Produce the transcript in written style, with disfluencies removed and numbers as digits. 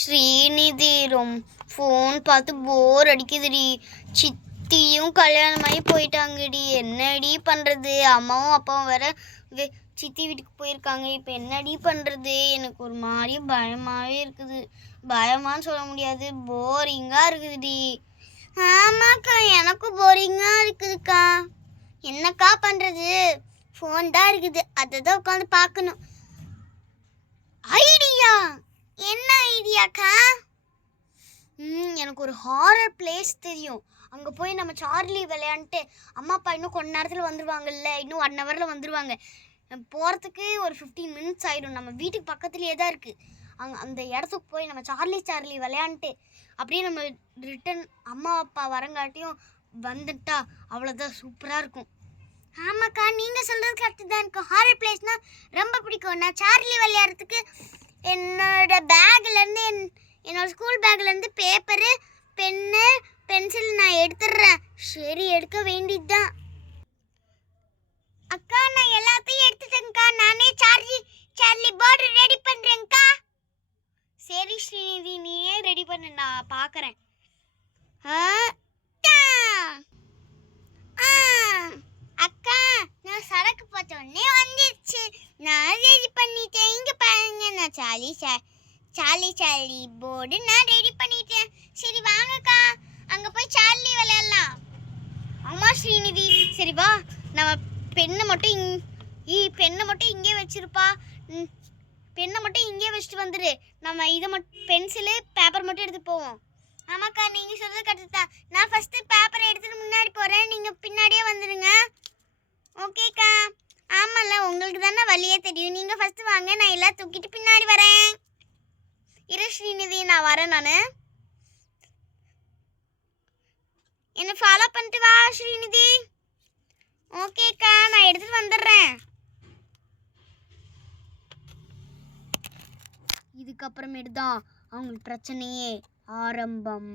Srinidhi phone பார்த்து போர் அடிக்குதுடி. சித்தியும் கல்யாணமாகி போயிட்டாங்கடி. என்னடி பண்ணுறது? அம்மாவும் அப்பாவும் வேற சித்தி வீட்டுக்கு போயிருக்காங்க. இப்போ என்னடி பண்ணுறது? எனக்கு ஒரு மாதிரி பயமாகவே இருக்குது. பயமான்னு சொல்ல முடியாது, போரிங்காக இருக்குதுடி. ஆமாக்கா, எனக்கும் போரிங்காக இருக்குதுக்கா. என்னக்கா பண்ணுறது? ஃபோன் தான் இருக்குது, அதை தான் உட்காந்து பார்க்கணும். ஐடியா? என்ன ஐடியாக்கா? எனக்கு ஒரு ஹாரர் பிளேஸ் தெரியும். அங்கே போய் நம்ம சார்லி விளையாண்டுட்டு அம்மா அப்பா இன்னும் கொஞ்ச நேரத்தில் வந்துடுவாங்கல்ல, இன்னும் 1 ஹவரில் வந்துடுவாங்க. போகிறதுக்கு ஒரு 15 மினிட்ஸ் ஆகிடும். நம்ம வீட்டுக்கு பக்கத்துலேயே தான் இருக்குது. அந்த இடத்துக்கு போய் நம்ம சார்லி விளையாண்டுட்டு அப்படியே நம்ம ரிட்டன் அம்மா அப்பா வரங்காட்டியும் வந்துட்டா அவ்வளோதான், சூப்பராக இருக்கும். ஆமாக்கா, நீங்கள் சொல்கிறது கரெக்டு தான். எனக்கு ஹாரர் பிளேஸ்னால் ரொம்ப பிடிக்கும். நான் சார்லி விளையாடுறதுக்கு என்னோட பேக்லேருந்து என்னோட ஸ்கூல் பேக்லேருந்து பேப்பரு, பென்னு, பென்சில் நான் எடுத்துடுறேன். சரி, எடுக்க வேண்டியது தான். அக்கா, நான் எல்லாத்தையும் எடுத்துட்டேங்க்கா. நானே சார்லி போர்டு ரெடி பண்ணுறேங்க்கா. சரி ஸ்ரீநிதி, நீயே ரெடி பண்ணு, நான் பார்க்குறேன். அக்கா, நான் சரக்கு பார்த்த உடனே வந்துடுச்சு. நான் ரெடி பண்ணிட்டேன். இங்கே பாருங்க, நான் சார்லி போர்டு நான் ரெடி பண்ணிட்டேன். சரி வாங்கக்கா, அங்கே போய் சார்லி விளையாடலாம். ஆமாம் ஸ்ரீநிதி, சரி வா. நம்ம பெண்ணை மட்டும் இங்கே வச்சிருப்பா. பெண்ணை மட்டும் இங்கே வச்சுட்டு வந்துடு. நம்ம இதை பென்சிலு பேப்பர் மட்டும் எடுத்து போவோம். ஆமாக்கா, நீங்கள் சொல்கிறது கரெக்டு தான். நான் ஃபஸ்ட்டு பேப்பரை எடுத்துகிட்டு முன்னாடி போகிறேன், நீங்கள் பின்னாடியே வந்துடுங்க. ஓகேக்கா. ஆமாம்ல, உங்களுக்கு தானே வழியே தெரியும். நீங்கள் ஃபஸ்ட்டு வாங்க, நான் எல்லாம் தூக்கிட்டு பின்னாடி வரேன். இரு ஸ்ரீநிதி, நான் வரேன். நான் என்னை ஃபாலோ பண்ணிட்டு வா ஸ்ரீநிதி. ஓகேக்கா, நான் எடுத்துகிட்டு வந்துடுறேன். இதுக்கப்புறமேட்டு தான் அவங்களுக்கு பிரச்சனையே ஆரம்பம்.